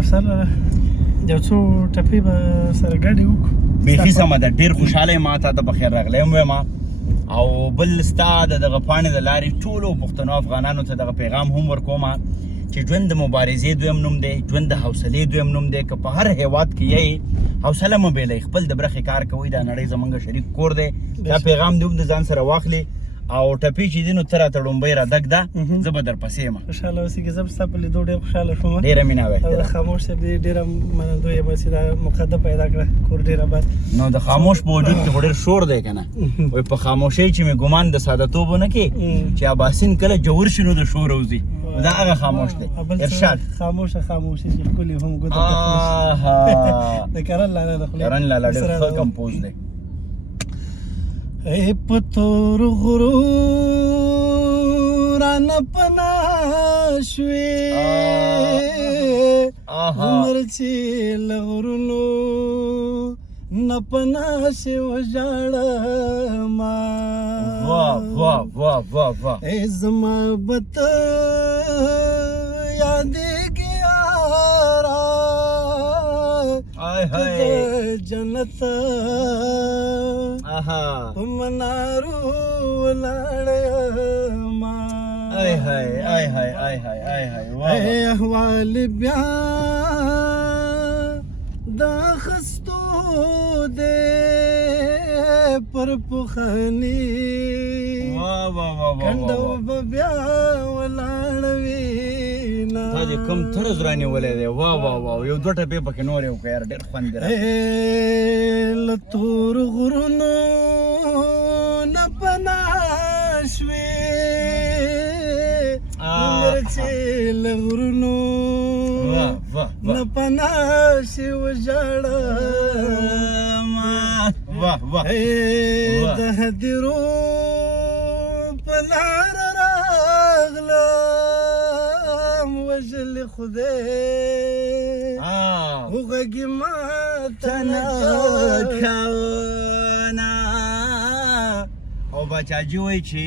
افسر یو څو ټپې به سره ګډې وکړو. بیخي سمه ده، ډېر خوشحاله یم ما ته د بخیر راغلی هم وایم او بل ستا د دغه پاڼې د لارې ټولو پښتنو افغانانو ته دغه پیغام هم ورکوم چې ژوند د مبارزې دویم نوم دی، ژوند د حوصلې دویم نوم دی. که په هر هیواد کې یې حوصله مه بېلئ، خپل د برخې کار کوئ، دا نړۍ زموږ شریک کور دی. دا پیغام دې هم د ځان سره واخلي او ټپې چې دي نو ته راته ړومبۍ راډک ده، زه به درپسې یم. خوشحاله اوسېږي. زه به ستا په لیدو ډېر خوشحاله شوم. ډېره مینه او احترام. د خاموش صاحب دې ډېره منندوی یم چې دا مقدم پیدا کړه، کور ډېر آباد. نو د خاموش په وجود کې خو ډېر شور دی که نه؟ وایي په خاموشۍ چې مې ګمان د سادهتوب ونه کې چې اباسین کله جوور شي نو د شور وځي، دا هغه خاموش دی. ارشاد خاموشه خاموشي چې ښکلې هم ګوته د کرن لاله د خولې. کرن لاله ډېر ښه کمپوز دی. ای په تور غرو رانه پناه شوې، عمر چې له غرونو نه پناه شي وژاړمه. واه واه واه واه واه. ای زما به ته یادېږي یاره جنت په منارو ولاړمه. احوال بیا د اخیستو دی پر پخني، کنډو به بیا ولاړوینه. تا دې کوم طرز رانیولی دی؟ واه واه واه. یو دوه ټپې پکې نور یې وکړه یار، ډېر خوند دی. له تور غرونو نه پناه شوې، عمر چې له غرونو نه پناه شي وژاړمه. د هدیرو په لار راغلم، وژلې خدای وغږې ماته نه کونه. او بچاجي وایي چې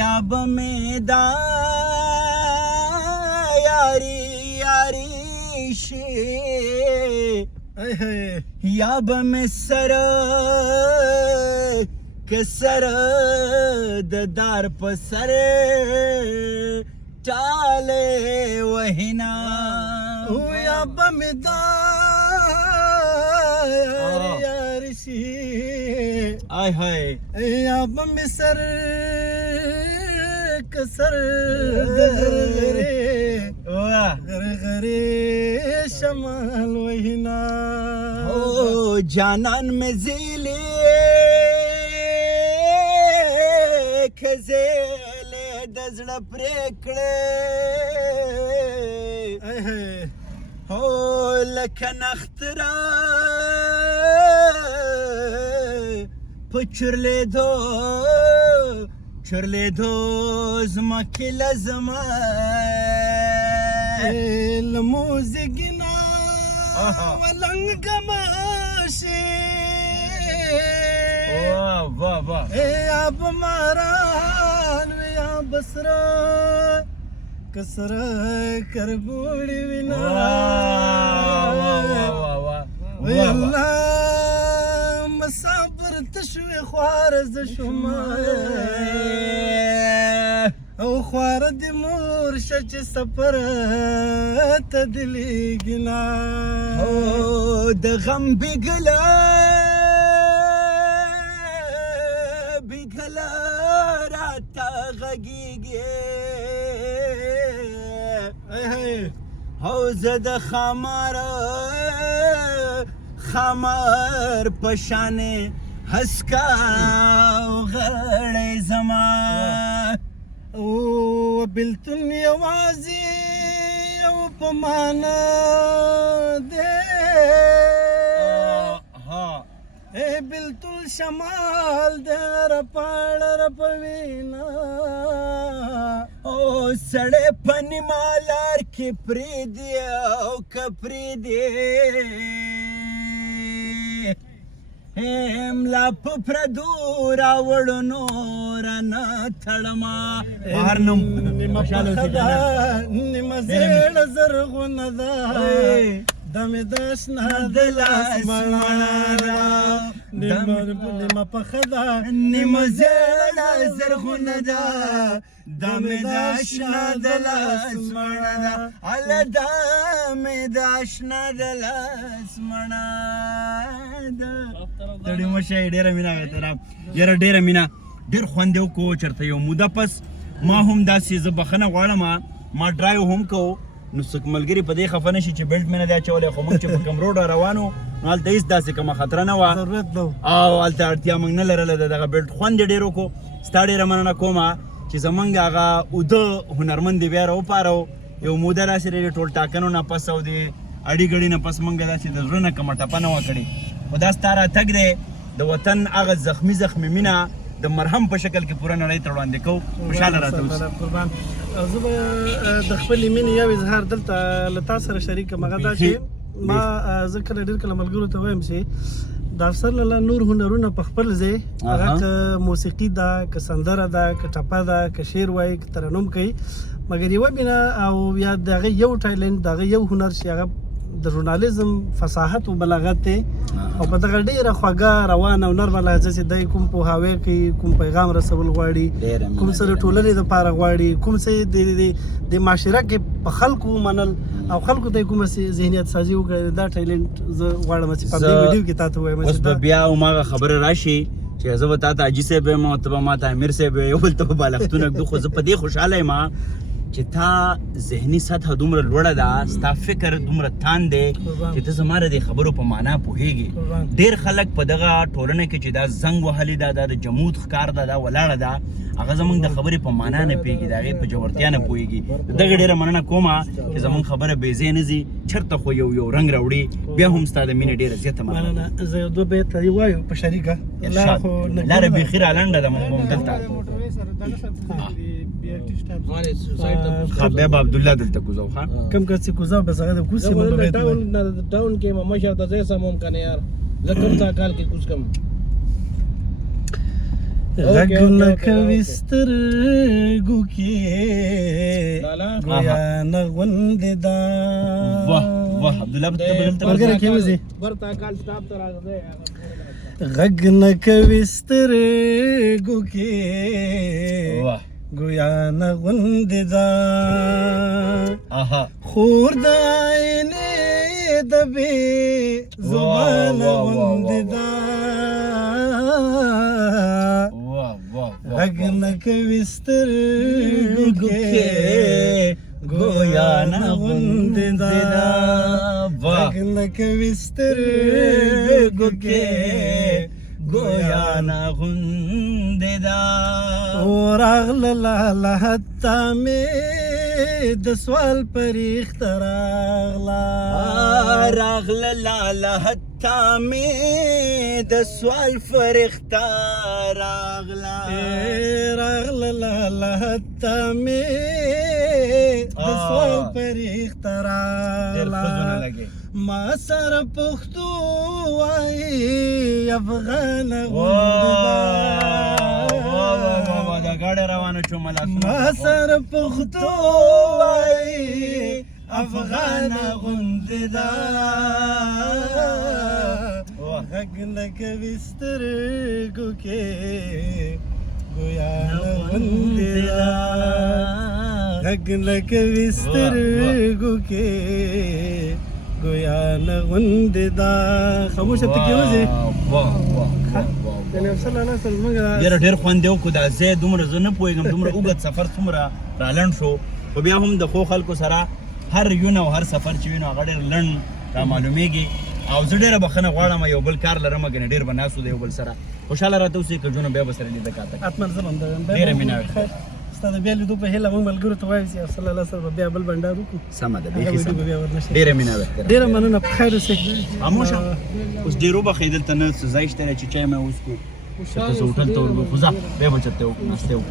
یا به مې دا یاري یاري شي، یا به مې سره که سره د دار په سر ټالې وهینا، یا به مې دا یاري یاري شي، یا به مې سر که سر د غرغرې شمال وهینا. جانان مې زیلې که زیلې د زړه پرې کړې، لکه نختره په چورلېدو چورلېدو زمکې له زما له موزیګي نه ولنګمه شي. یا به ماران وي یا به سره که سره کربوړي وي نه. وی الله مسافر ته شوې خواره زه شومه، او خواره دې مور شه چې سفر ته دې لېږي نه. د غم بېګله بېګله راته غږېږي، او زه د خمار په شانې هسکا غړی زما. او بلتون یوازې او په معنا دی، بلتون شمال دی رپاړه رپوینا. او سړی په نیمه لار کې پرېږدي او که پرېږدي ملا په پردو راوړو نورانه تړمه. نیمه پخه ده نیمه زیړه زړه زرغونه ده دمې د اشنا د لاس مړه ده نیمه پخه ده نیمه زړه زرغونه ده دمې د اشنا د لاس مړه ده الله دمې د اشنا د لاس مړه ده تړي مشه ډیره مینا غتره یاره ډیره مینا ډیر خوند یو کو چرته یو موده پس ما هم داسې زه بخنه غواړم ما ډرایو هم کو نو څوک ملګري په دې خفه نشي چې بیلټ مې نه دی اچولی خو موږ چې په کوم روډ روانو نو هلته هېڅ داسې کومه خطره نه وه ضرورت نه و او هلته اړتیا موږ نه لرله د دغه بیلټ خوند یې ډېر وکړو ستا ډېره مننه کومه چې زموږ هغه اوده هنرمند یې بیا راوپارو یو موده داسې ډېرې ټول ټاکنو نه پس او د اړي ګړي نه پس موږ داسې د زړه نه کومه ټپه نه وه کړې خو دا ستا راتګ دی د وطن هغه زخمي مینه د مرهم په شکل کې پوره نړۍ ته وړاندې کوو خوشحاله راته اوسې قربان زه به د خپلې مینې یو اظهار دلته له تا سره شریک کړم هغه دا چې ما زه کله ډېر کله ملګرو ته وایم چې د افسر لاله نور هنرونه په خپل ځای هغه که موسیقي ده که سندره ده که ټپه ده که شعر وایي که ترنم کوي مګر یوه بنا او یا د هغه یو ټایلنټ د هغه یو هنر چې هغه د ژورنالیزم فصاحت او بلاغت دی او په دغه ډېره خوږه روانه او نرمه لهجه چې دی کوم پوهاوی کوي کوم پیغام رسول غواړي کوم څه د ټولنې دپاره غواړي کوم څه د معاشره کې په خلکو منل او خلکو ته یې کومه ذهنیت سازي وکړي دا ټایلنټ زه غواړم چې په دې ویډیو کې تا ته ووایم اوس به بیا هماغه خبره راشي چې زه به تا ته حاجي صاحب یم او ته به ما ته امیر صاحب یې یو بل ته به بالښتونه ږدو خو زه په دې خوشحاله یم چې تا ذهني سطح دومره لوړه ده ستا فکر دومره تان دی چې ته زما د خبرو په معنا پوهېږي ډېر خلک په دغه ټولنه کې چې دا زنګ وهلي ده دا د جمود ښکار ده دا ولاړه ده هغه زموږ د خبرې په معنا نه پوهېږي د هغې په جوړتیا نه پوهېږي دغه ډېره مننه کومه چې زموږ خبره بې ځای نه ځي چېرته خو یو رنګ راوړي بیا هم ستا د مینې ډېره زیاته مننه زه یو دوه بیت وایو په شریکه لاره بیخي رالنډه ده موږ هم دلته حبیب عبدالله دلته کوزاو ښه کم کسی کوزاو بس هغه د کوڅې مو به ټاون کې مشر د ځای سمون کنه یار زه کوم څه کال کې کوز کم غږ نه کوي سترګو کې ګویا نه غوندې ده واه عبدالله ته دلته ملګری کې وځي ورته کال سټاپ ته راغلی غږ نه کوي سترګو کې واه ګویا نه غوندې ده خور د عینې د بې زبانه غوندې ده غږ نه کوي سترګو کې ګویا نه غوندې ده غږ نه کوي سترګو کې ګویا نه غوندې ده راغله لاله حتی مې د سوال پریخته راغله لاله حتی مې د سوال فرښته راغله لاله حتی مې د سوال پریخته راغله ما سره پښتو وایي افغانه غاړه روانه شو ما سره پښتو وایي افغانه غوندې ده غږ نه کوي سترګو کې ګویا نه غوندې ده غږ نه کوي سترګو کې ګویا نه غوندې ده خاموشه پکې وځي ډېر خوند یې وکړو دا ځای دومره زه نه پوهېږم دومره اوږد سفر څومره رالنډ شو خو بیا هم د ښو خلکو سره هر یون او هر سفر چې وي نو هغه ډېر لنډ رامعلومېږي او زه ډېره بخښنه غواړم یو بل کار لرم ګنې ډېر به ناست و د یو بل سره خوشحاله راته اوسئ که ژوند بیا به سره لیده کاته ډېره مینه ستا د بیا لیدو په هیله موږ ملګرو ته وایو چې صلی الله سره به بیا بل بنډار وکړو سمه ده بیخي سمه ډېره مینه ډېره مننه په خیر اوسئ خاموشه اوس ډېر وبخئ دلته نه څه ځای شته چې چای مې وڅښو چې ته زه هوټل ته ورځو خو ځه بیا به چېرته ناستې وکړو